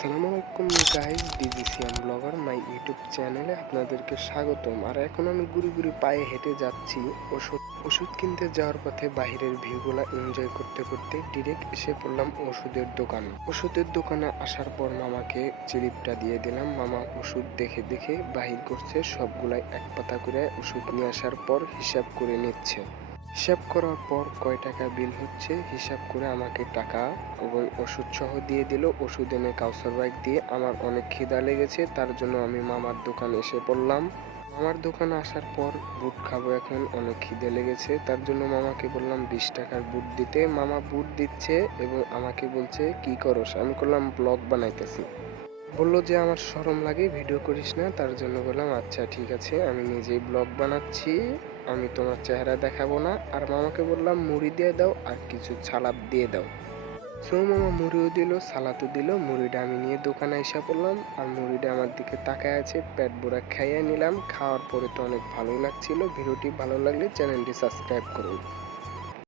আসসালামু আলাইকুম guys, ডিজিসিএম blogger my YouTube চ্যানেলে আপনাদেরকে স্বাগতম। আর এখন আমি গুড়ি গুড়ি পায়ে হেঁটে যাচ্ছি ওষুধ কিনতে যাওয়ার পথে বাইরের ভিউগুলা এনজয় করতে করতে ডিরেক্ট এসে পড়লাম ওষুধের দোকানে আসার পর মামাকে চিলিপটা দিয়ে দিলাম। মামা ওষুধ দেখে দেখে বাহির করছে, সবগুলাই এক পাতা করে ওষুধ নিয়ে আসার পর হিসাব করে নিচ্ছে। হিসাব করার পর কয় টাকা বিল হচ্ছে হিসাব করে আমাকে টাকা এবং ওষুধ সহ দিয়ে দিল। ওষুধ এনে কাউসার বাইক দিয়ে আমার অনেক খিদা লেগেছে, তার জন্য আমি মামার দোকানে এসে পড়লাম। মামার দোকানে আসার পর বুট খাবো, এখন অনেক খিদে লেগেছে, তার জন্য মামাকে বললাম 20 টাকার বুট দিতে। মামা বুট দিচ্ছে এবং আমাকে বলছে কি করস, আমি করলাম ব্লগ বানাইতেছি। বললো যে আমার শরম লাগে, ভিডিও করিস না। তার জন্য বললাম আচ্ছা ঠিক আছে, আমি নিজেই ব্লগ বানাচ্ছি, আমি তোমার চেহারা দেখাবো না। আর মামাকে বললাম মুড়ি দিয়ে দাও আর কিছু সালাদ দিয়ে দাও। সো মামা মুড়িও দিল, সালাদও দিল। মুড়িটা আমি নিয়ে দোকানে এসে পড়লাম, আর মুড়িটা আমার দিকে তাকায় আছে। পেট ভরা খাইয়ে নিলাম। খাওয়ার পরে তো অনেক ভালোই লাগছিল। ভিডিওটি ভালো লাগলে চ্যানেলটি সাবস্ক্রাইব করুন।